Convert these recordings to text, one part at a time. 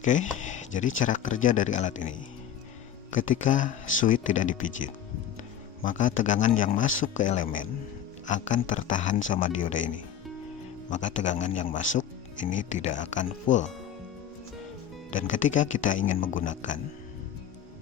Oke, jadi cara kerja dari alat ini. Ketika suit tidak dipijit, maka tegangan yang masuk ke elemen akan tertahan sama dioda ini. Maka tegangan yang masuk ini tidak akan full. Dan ketika kita ingin menggunakan,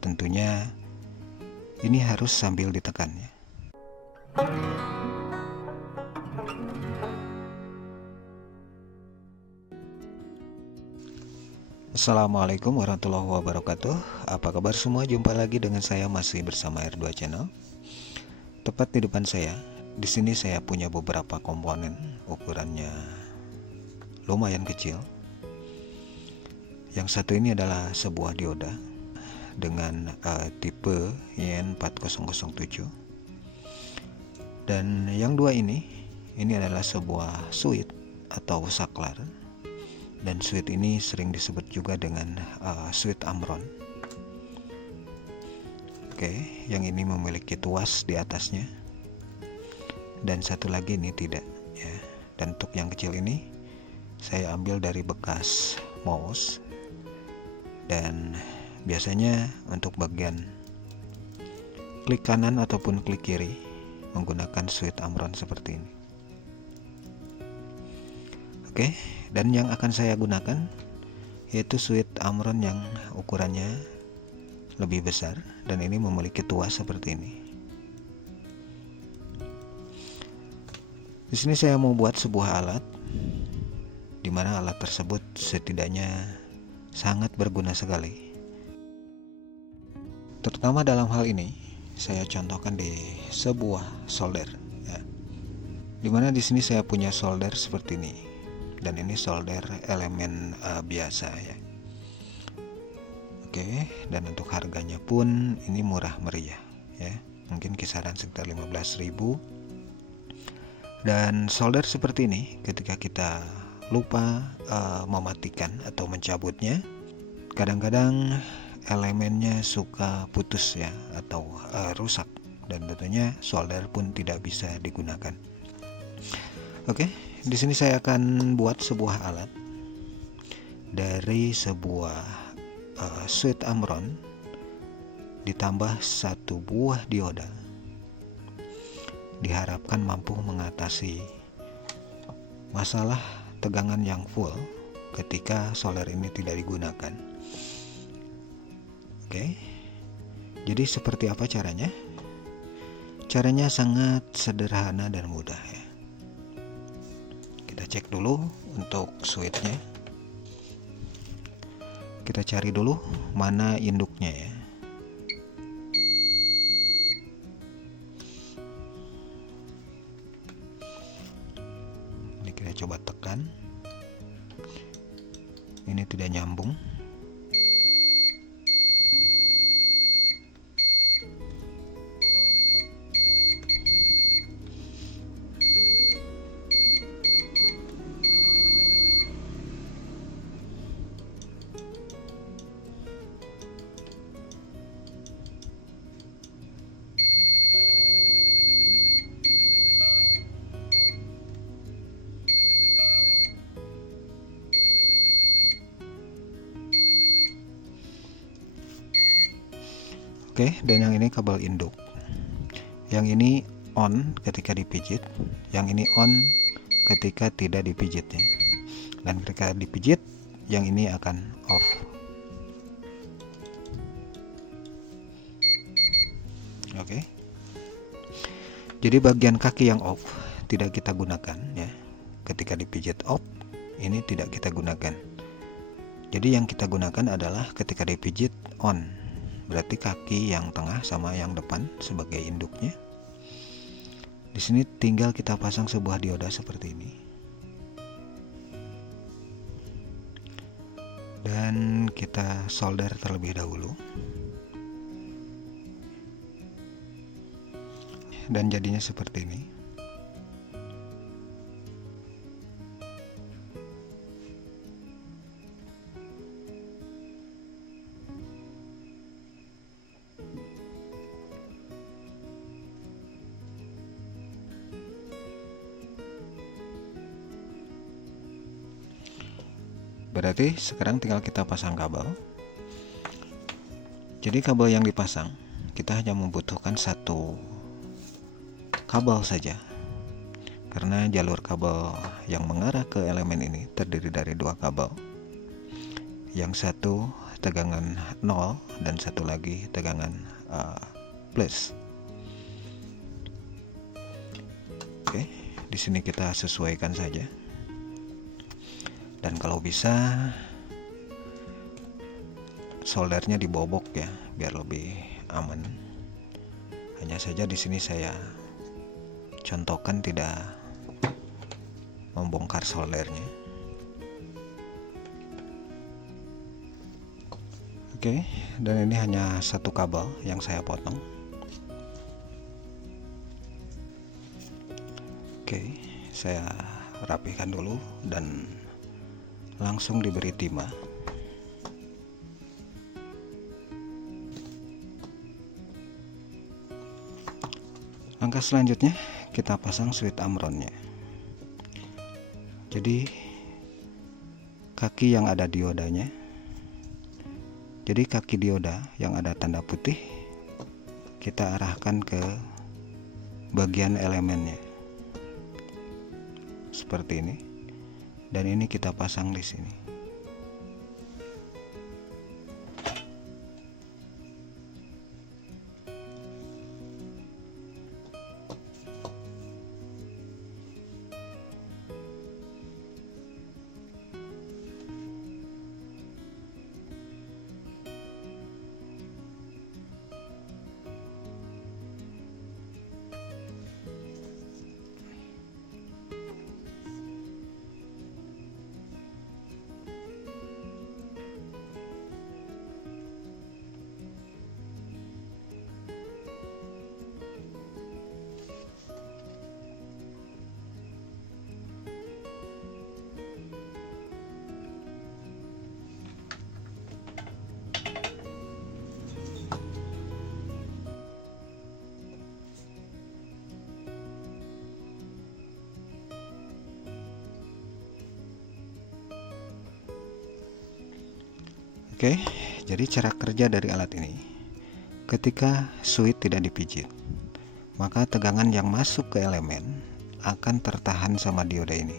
tentunya ini harus sambil ditekan ya. Assalamualaikum warahmatullahi wabarakatuh. Apa kabar semua? Jumpa lagi dengan saya, masih bersama R2 Channel. Tepat di depan saya, di sini saya punya beberapa komponen ukurannya lumayan kecil. Yang satu ini adalah sebuah dioda dengan tipe YN4007. Dan yang dua ini adalah sebuah suit atau saklar. Dan suit ini sering disebut juga dengan suit Amron. Oke, yang ini memiliki tuas di atasnya, dan satu lagi ini tidak ya. Dan untuk yang kecil ini saya ambil dari bekas mouse, dan biasanya untuk bagian klik kanan ataupun klik kiri menggunakan suit Amron seperti ini. Oke, dan yang akan saya gunakan yaitu suit Amron yang ukurannya lebih besar, dan ini memiliki tuas seperti ini. Di sini saya mau buat sebuah alat, di mana alat tersebut setidaknya sangat berguna sekali. Terutama dalam hal ini saya contohkan di sebuah solder ya. Di mana di sini saya punya solder seperti ini. Dan ini solder elemen biasa ya. Oke, dan untuk harganya pun ini murah meriah ya. Mungkin kisaran sekitar 15.000. Dan solder seperti ini ketika kita lupa mematikan atau mencabutnya, kadang-kadang elemennya suka putus ya, atau rusak, dan tentunya solder pun tidak bisa digunakan. Oke, di sini saya akan buat sebuah alat dari sebuah suit Amron ditambah satu buah dioda. Diharapkan mampu mengatasi masalah tegangan yang full ketika solder ini tidak digunakan. Oke, jadi seperti apa caranya? Caranya sangat sederhana dan mudah ya. Kita cek dulu untuk suitnya. Kita cari dulu mana induknya ya. Ini kita coba tekan. Ini tidak nyambung. Oke, dan yang ini kabel induk. Yang ini on ketika dipijit, yang ini on ketika tidak dipijit ya. Dan ketika dipijit, yang ini akan off. Oke. Jadi bagian kaki yang off tidak kita gunakan ya. Ketika dipijit off, ini tidak kita gunakan. Jadi yang kita gunakan adalah ketika dipijit on. Berarti kaki yang tengah sama yang depan sebagai induknya. Di sini tinggal kita pasang sebuah dioda seperti ini. Dan kita solder terlebih dahulu. Dan jadinya seperti ini. Berarti sekarang tinggal kita pasang kabel. Jadi kabel yang dipasang, kita hanya membutuhkan satu kabel saja, karena jalur kabel yang mengarah ke elemen ini terdiri dari dua kabel. Yang satu tegangan 0 dan satu lagi tegangan plus. Oke, di sini kita sesuaikan saja. Dan kalau bisa soldernya dibobok ya, biar lebih aman. Hanya saja di sini saya contohkan tidak membongkar soldernya. Oke, dan ini hanya satu kabel yang saya potong. Oke, saya rapikan dulu dan langsung diberi timah. Langkah selanjutnya kita pasang switch amronnya. Jadi kaki yang ada diodanya, jadi kaki dioda yang ada tanda putih kita arahkan ke bagian elemennya seperti ini, dan ini kita pasang di sini. Oke, jadi cara kerja dari alat ini, ketika switch tidak dipijit, maka tegangan yang masuk ke elemen akan tertahan sama dioda ini.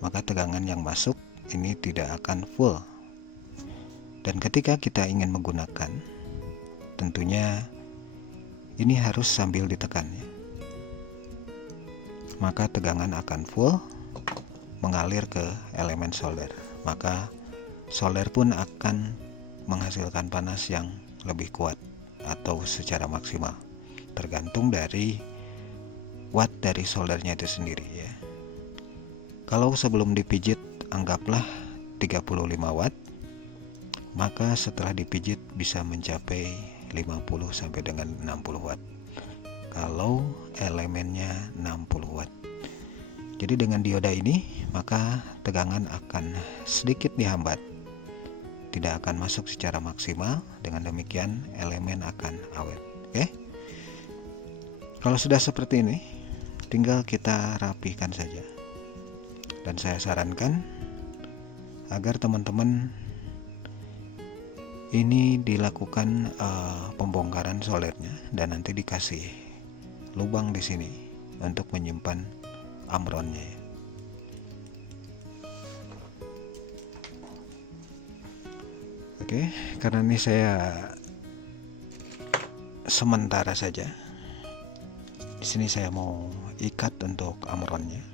Maka tegangan yang masuk ini tidak akan full. Dan ketika kita ingin menggunakan, tentunya ini harus sambil ditekan ya. Maka tegangan akan full mengalir ke elemen solder. Maka solder pun akan menghasilkan panas yang lebih kuat atau secara maksimal, tergantung dari watt dari soldernya itu sendiri ya. Kalau sebelum dipijit anggaplah 35 watt, maka setelah dipijit bisa mencapai 50 sampai dengan 60 watt kalau elemennya 60 watt. Jadi dengan dioda ini maka tegangan akan sedikit dihambat, tidak akan masuk secara maksimal. Dengan demikian elemen akan awet. Oke, kalau sudah seperti ini tinggal kita rapikan saja, dan saya sarankan agar teman-teman ini dilakukan pembongkaran soldernya dan nanti dikasih lubang di sini untuk menyimpan amronnya. Oke, karena ini saya sementara saja, di sini saya mau ikat untuk amronnya.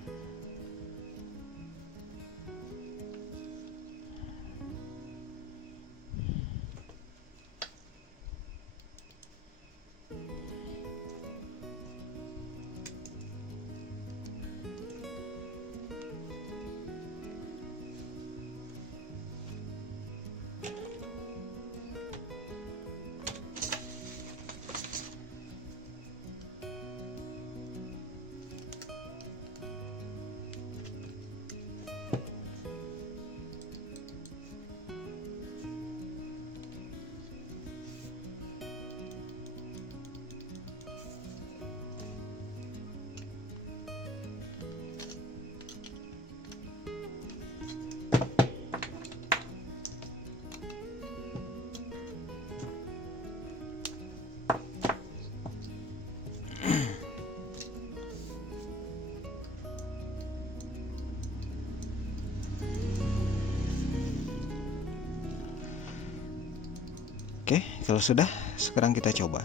Oke, kalau sudah, sekarang kita coba.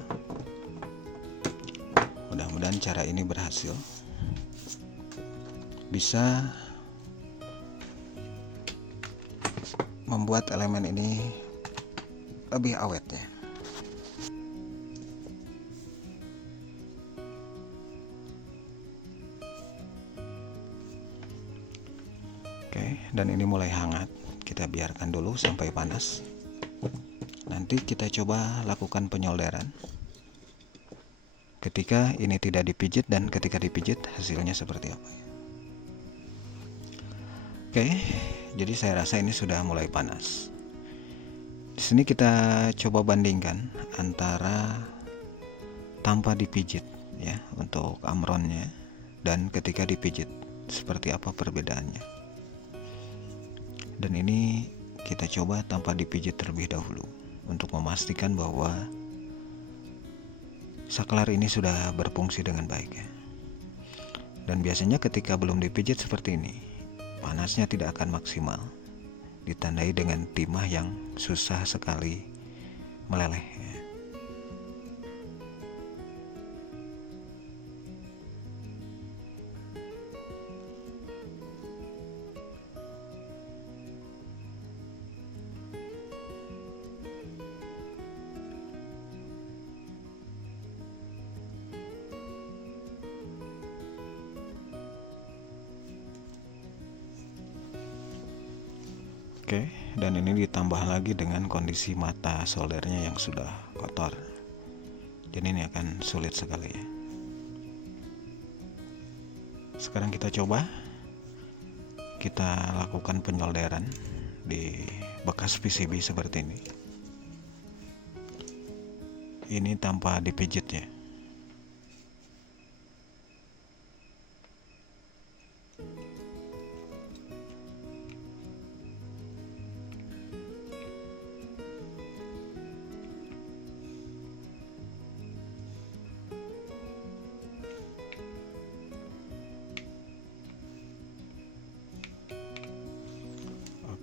Mudah-mudahan cara ini berhasil, bisa membuat elemen ini lebih awet ya. Oke, dan ini mulai hangat. Kita biarkan dulu sampai panas. Nanti kita coba lakukan penyolderan. Ketika ini tidak dipijit dan ketika dipijit hasilnya seperti apa. Oke, jadi saya rasa ini sudah mulai panas. Di sini kita coba bandingkan antara tanpa dipijit ya untuk amronnya dan ketika dipijit, seperti apa perbedaannya. Dan ini kita coba tanpa dipijit terlebih dahulu untuk memastikan bahwa saklar ini sudah berfungsi dengan baik ya. Dan biasanya ketika belum dipijit seperti ini, panasnya tidak akan maksimal, ditandai dengan timah yang susah sekali meleleh ya. Oke, dan ini ditambah lagi dengan kondisi mata soldernya yang sudah kotor. Jadi ini akan sulit sekali ya. Sekarang kita coba. Kita lakukan penyolderan di bekas PCB seperti ini. Ini tanpa dipijit ya.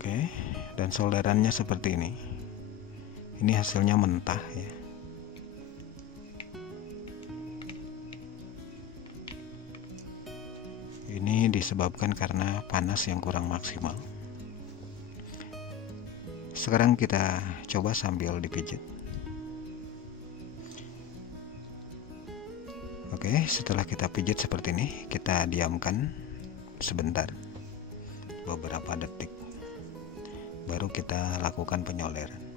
Oke, dan solderannya seperti ini. Ini hasilnya mentah ya. Ini disebabkan karena panas yang kurang maksimal. Sekarang kita coba sambil dipijit. Oke, setelah kita pijit seperti ini, kita diamkan sebentar, beberapa detik. Baru kita lakukan penyolderan.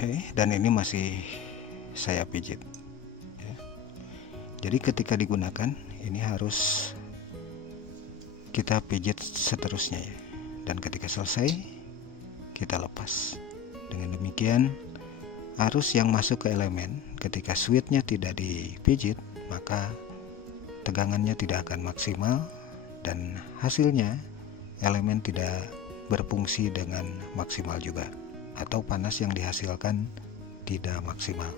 Oke, dan ini masih saya pijit ya. Jadi ketika digunakan ini harus kita pijit seterusnya ya. Dan ketika selesai kita lepas. Dengan demikian arus yang masuk ke elemen ketika switchnya tidak dipijit, maka tegangannya tidak akan maksimal dan hasilnya elemen tidak berfungsi dengan maksimal juga, atau panas yang dihasilkan tidak maksimal.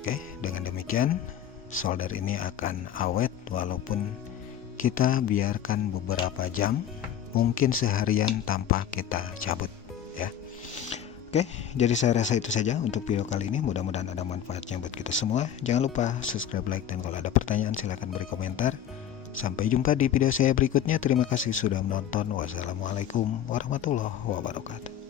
Oke, dengan demikian solder ini akan awet walaupun kita biarkan beberapa jam, mungkin seharian tanpa kita cabut ya. Oke, jadi saya rasa itu saja untuk video kali ini. Mudah-mudahan ada manfaatnya buat kita semua. Jangan lupa subscribe, like, dan kalau ada pertanyaan silahkan beri komentar. Sampai jumpa di video saya berikutnya. Terima kasih sudah menonton. Wassalamualaikum warahmatullahi wabarakatuh.